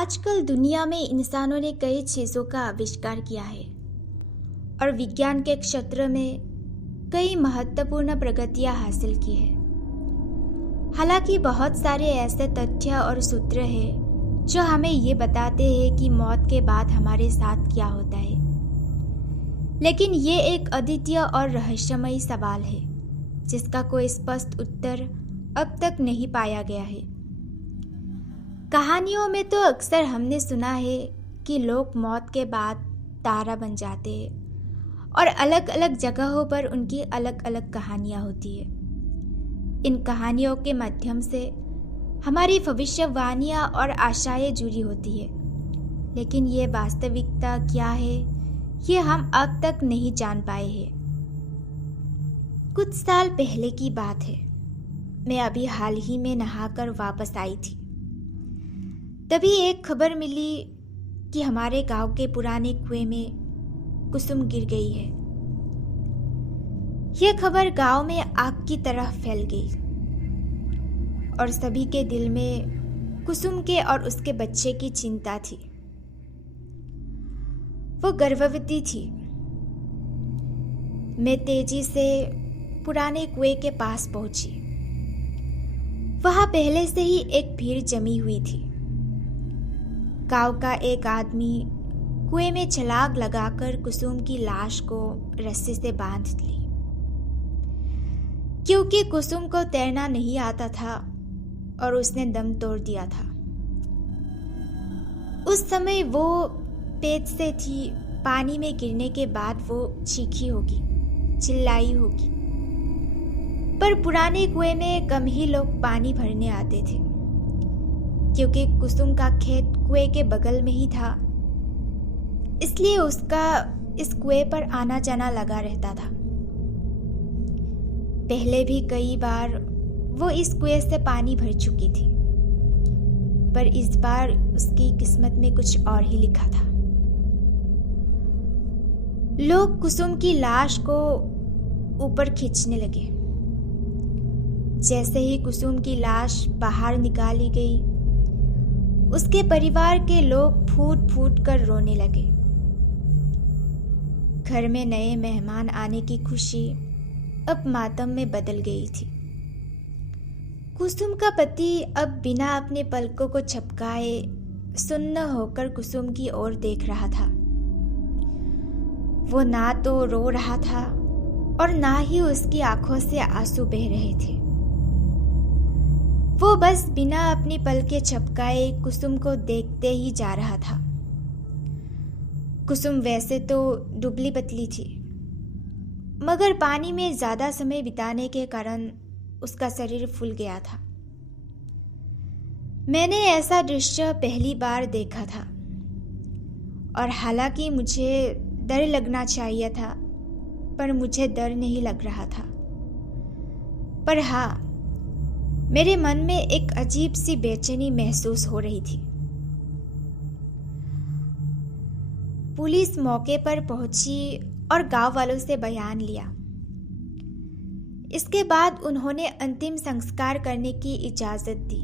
आजकल दुनिया में इंसानों ने कई चीज़ों का आविष्कार किया है और विज्ञान के क्षेत्र में कई महत्वपूर्ण प्रगतियां हासिल की है। हालांकि बहुत सारे ऐसे तथ्य और सूत्र हैं जो हमें ये बताते हैं कि मौत के बाद हमारे साथ क्या होता है, लेकिन ये एक अद्वितीय और रहस्यमयी सवाल है जिसका कोई स्पष्ट उत्तर अब तक नहीं पाया गया है। कहानियों में तो अक्सर हमने सुना है कि लोग मौत के बाद तारा बन जाते हैं और अलग अलग जगहों पर उनकी अलग अलग कहानियां होती है। इन कहानियों के माध्यम से हमारी भविष्यवाणियां और आशाएं जुड़ी होती है, लेकिन ये वास्तविकता क्या है ये हम अब तक नहीं जान पाए हैं। कुछ साल पहले की बात है, मैं अभी हाल ही में नहाकर वापस आई थी। तभी एक खबर मिली कि हमारे गांव के पुराने कुएं में कुसुम गिर गई है। यह खबर गांव में आग की तरह फैल गई और सभी के दिल में कुसुम के और उसके बच्चे की चिंता थी। वो गर्भवती थी। मैं तेजी से पुराने कुएं के पास पहुंची। वहां पहले से ही एक भीड़ जमी हुई थी। गांव का एक आदमी कुएं में छलांग लगाकर कुसुम की लाश को रस्सी से बांध ली, क्योंकि कुसुम को तैरना नहीं आता था और उसने दम तोड़ दिया था। उस समय वो पेट से थी। पानी में गिरने के बाद वो चीखी होगी, चिल्लाई होगी, पर पुराने कुएं में कम ही लोग पानी भरने आते थे, क्योंकि कुसुम का खेत कुएं के बगल में ही था। इसलिए उसका इस कुएं पर आना जाना लगा रहता था। पहले भी कई बार वो इस कुएं से पानी भर चुकी थी, पर इस बार उसकी किस्मत में कुछ और ही लिखा था। लोग कुसुम की लाश को ऊपर खींचने लगे। जैसे ही कुसुम की लाश बाहर निकाली गई, उसके परिवार के लोग फूट फूट कर रोने लगे। घर में नए मेहमान आने की खुशी अब मातम में बदल गई थी। कुसुम का पति अब बिना अपने पलकों को झपकाए सुन्न होकर कुसुम की ओर देख रहा था। वो ना तो रो रहा था और ना ही उसकी आंखों से आंसू बह रहे थे। वो बस बिना अपनी पलकें झपकाए कुसुम को देखते ही जा रहा था। कुसुम वैसे तो दुबली पतली थी, मगर पानी में ज्यादा समय बिताने के कारण उसका शरीर फूल गया था। मैंने ऐसा दृश्य पहली बार देखा था और हालांकि मुझे डर लगना चाहिए था, पर मुझे डर नहीं लग रहा था। पर हाँ, मेरे मन में एक अजीब सी बेचैनी महसूस हो रही थी। पुलिस मौके पर पहुंची और गांव वालों से बयान लिया। इसके बाद उन्होंने अंतिम संस्कार करने की इजाजत दी।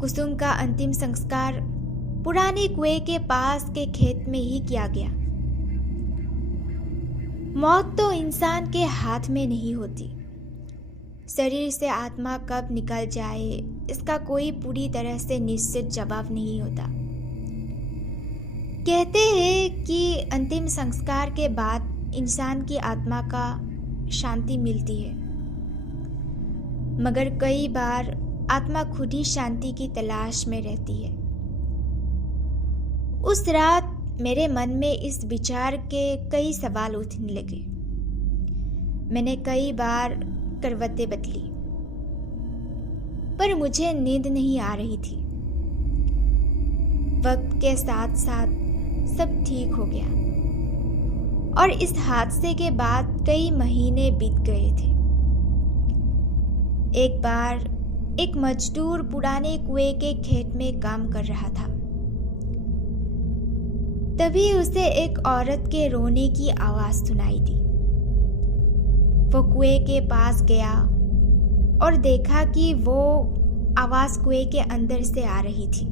कुसुम का अंतिम संस्कार पुराने कुएं के पास के खेत में ही किया गया। मौत तो इंसान के हाथ में नहीं होती। शरीर से आत्मा कब निकल जाए इसका कोई पूरी तरह से निश्चित जवाब नहीं होता। कहते हैं कि अंतिम संस्कार के बाद इंसान की आत्मा का शांति मिलती है, मगर कई बार आत्मा खुद ही शांति की तलाश में रहती है। उस रात मेरे मन में इस विचार के कई सवाल उठने लगे। मैंने कई बार करवटें बदली, पर मुझे नींद नहीं आ रही थी। वक्त के साथ साथ सब ठीक हो गया और इस हादसे के बाद कई महीने बीत गए थे। एक बार एक मजदूर पुराने कुएं के खेत में काम कर रहा था। तभी उसे एक औरत के रोने की आवाज सुनाई दी। वो कुएं के पास गया और देखा कि वो आवाज कुएं के अंदर से आ रही थी।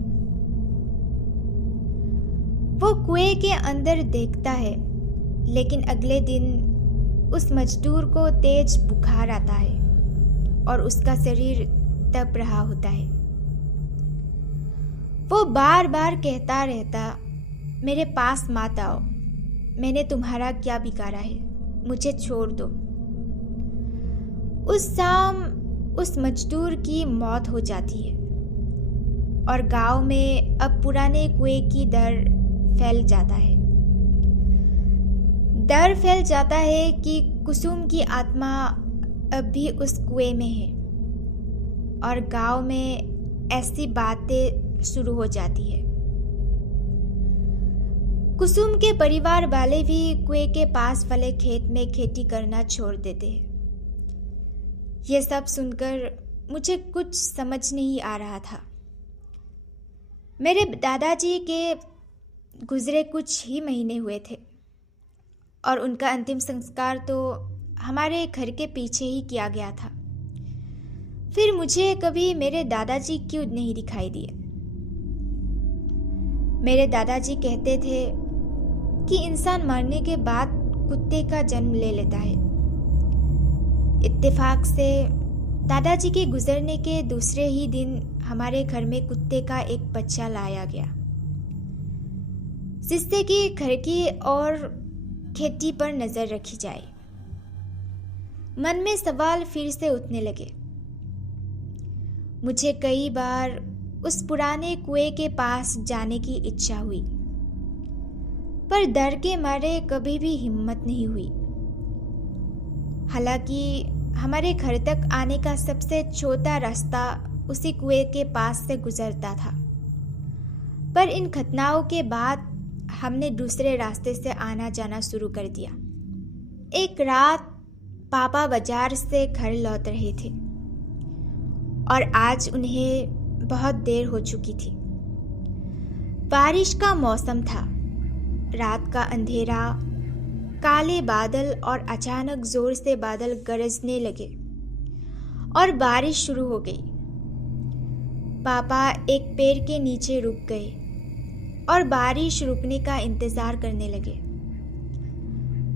वो कुएं के अंदर देखता है, लेकिन अगले दिन उस मजदूर को तेज बुखार आता है और उसका शरीर तप रहा होता है। वो बार बार कहता रहता, मेरे पास मत आओ, मैंने तुम्हारा क्या बिगाड़ा है, मुझे छोड़ दो। उस शाम उस मजदूर की मौत हो जाती है और गांव में अब पुराने कुएं की डर फैल जाता है। डर फैल जाता है कि कुसुम की आत्मा अब भी उस कुएं में है और गांव में ऐसी बातें शुरू हो जाती है। कुसुम के परिवार वाले भी कुएं के पास वाले खेत में खेती करना छोड़ देते हैं। यह सब सुनकर मुझे कुछ समझ नहीं आ रहा था। मेरे दादाजी के गुजरे कुछ ही महीने हुए थे और उनका अंतिम संस्कार तो हमारे घर के पीछे ही किया गया था। फिर मुझे कभी मेरे दादाजी क्यों नहीं दिखाई दिए। मेरे दादाजी कहते थे कि इंसान मरने के बाद कुत्ते का जन्म ले लेता है। इत्तेफाक से दादाजी के गुजरने के दूसरे ही दिन हमारे घर में कुत्ते का एक बच्चा लाया गया, जिससे कि घर की और खेती पर नजर रखी जाए। मन में सवाल फिर से उठने लगे। मुझे कई बार उस पुराने कुएं के पास जाने की इच्छा हुई, पर डर के मारे कभी भी हिम्मत नहीं हुई। हालांकि हमारे घर तक आने का सबसे छोटा रास्ता उसी कुएं के पास से गुजरता था, पर इन घटनाओं के बाद हमने दूसरे रास्ते से आना जाना शुरू कर दिया। एक रात पापा बाजार से घर लौट रहे थे और आज उन्हें बहुत देर हो चुकी थी। बारिश का मौसम था। रात का अंधेरा, काले बादल और अचानक जोर से बादल गरजने लगे और बारिश शुरू हो गई। पापा एक पेड़ के नीचे रुक गए और बारिश रुकने का इंतजार करने लगे,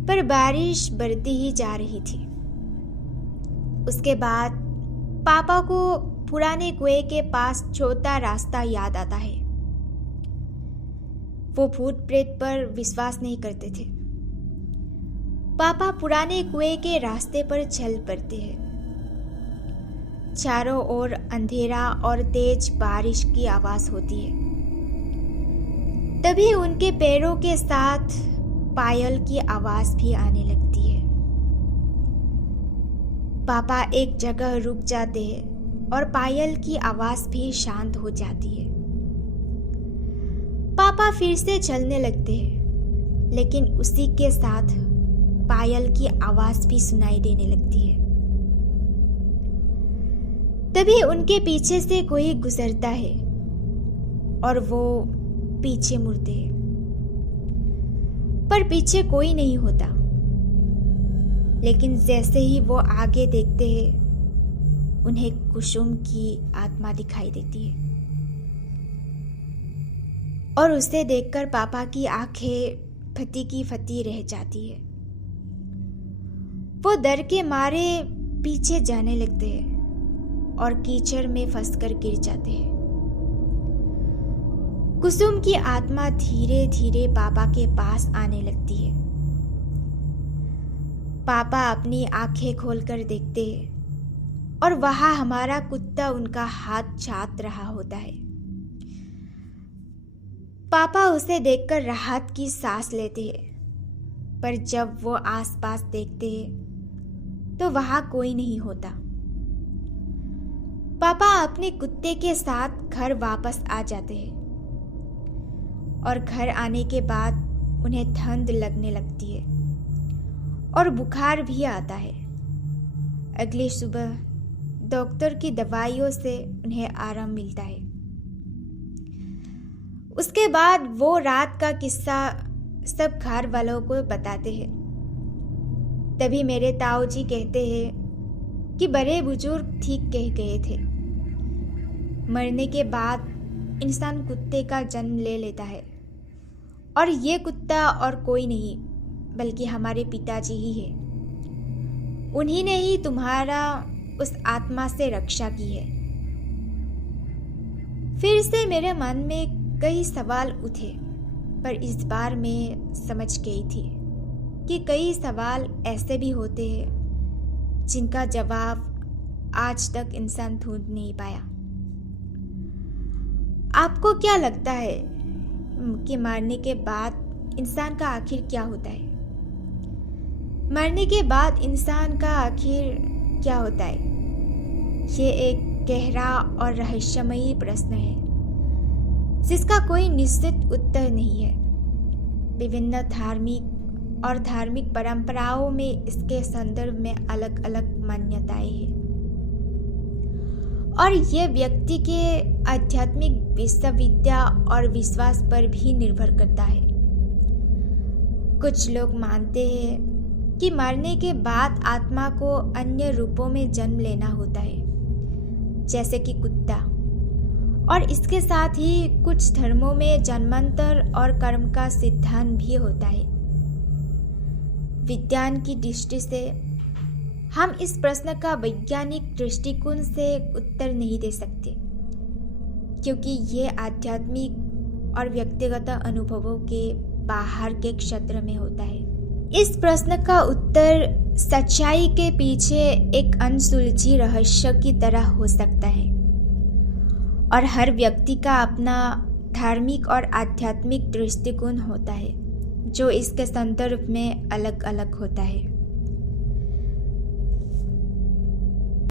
पर बारिश बढ़ती ही जा रही थी। उसके बाद पापा को पुराने कुएं के पास छोटा रास्ता याद आता है। वो भूत प्रेत पर विश्वास नहीं करते थे। पापा पुराने कुएं के रास्ते पर चल पड़ते हैं। चारों ओर अंधेरा और तेज बारिश की आवाज होती है। तभी उनके पैरों के साथ पायल की आवाज भी आने लगती है। पापा एक जगह रुक जाते हैं और पायल की आवाज भी शांत हो जाती है। पापा फिर से चलने लगते हैं, लेकिन उसी के साथ पायल की आवाज भी सुनाई देने लगती है। तभी उनके पीछे से कोई गुजरता है और वो पीछे मुड़ते हैं, पर पीछे कोई नहीं होता। लेकिन जैसे ही वो आगे देखते हैं, उन्हें कुसुम की आत्मा दिखाई देती है और उसे देखकर पापा की आंखें फटी की फटी रह जाती है। वो डर के मारे पीछे जाने लगते हैं और कीचड़ में फंसकर गिर जाते हैं। कुसुम की आत्मा धीरे धीरे पापा के पास आने लगती है। पापा अपनी आंखें खोलकर देखते हैं और वहां हमारा कुत्ता उनका हाथ चाट रहा होता है। पापा उसे देखकर राहत की सांस लेते हैं, पर जब वो आसपास देखते हैं तो वहां कोई नहीं होता। पापा अपने कुत्ते के साथ घर वापस आ जाते हैं और घर आने के बाद उन्हें ठंड लगने लगती है और बुखार भी आता है। अगली सुबह डॉक्टर की दवाइयों से उन्हें आराम मिलता है। उसके बाद वो रात का किस्सा सब घर वालों को बताते हैं। तभी मेरे ताऊ जी कहते हैं कि बड़े बुजुर्ग ठीक कह गए थे। मरने के बाद इंसान कुत्ते का जन्म ले लेता है और ये कुत्ता और कोई नहीं बल्कि हमारे पिताजी ही है। उन्हीं ने ही तुम्हारा उस आत्मा से रक्षा की है। फिर से मेरे मन में कई सवाल उठे, पर इस बार मैं समझ गई थी कि कई सवाल ऐसे भी होते हैं जिनका जवाब आज तक इंसान ढूंढ नहीं पाया। आपको क्या लगता है कि मरने के बाद इंसान का आखिर क्या होता है? मरने के बाद इंसान का आखिर क्या होता है? ये एक गहरा और रहस्यमयी प्रश्न है जिसका कोई निश्चित उत्तर नहीं है। विभिन्न धार्मिक परंपराओं में इसके संदर्भ में अलग अलग मान्यताएं हैं और यह व्यक्ति के आध्यात्मिक विश्वविद्या और विश्वास पर भी निर्भर करता है। कुछ लोग मानते हैं कि मरने के बाद आत्मा को अन्य रूपों में जन्म लेना होता है, जैसे कि कुत्ता, और इसके साथ ही कुछ धर्मों में जन्मांतर और कर्म का सिद्धांत भी होता है। विज्ञान की दृष्टि से हम इस प्रश्न का वैज्ञानिक दृष्टिकोण से उत्तर नहीं दे सकते, क्योंकि ये आध्यात्मिक और व्यक्तिगत अनुभवों के बाहर के क्षेत्र में होता है। इस प्रश्न का उत्तर सच्चाई के पीछे एक अनसुलझी रहस्य की तरह हो सकता है और हर व्यक्ति का अपना धार्मिक और आध्यात्मिक दृष्टिकोण होता है जो इसके संदर्भ में अलग अलग होता है।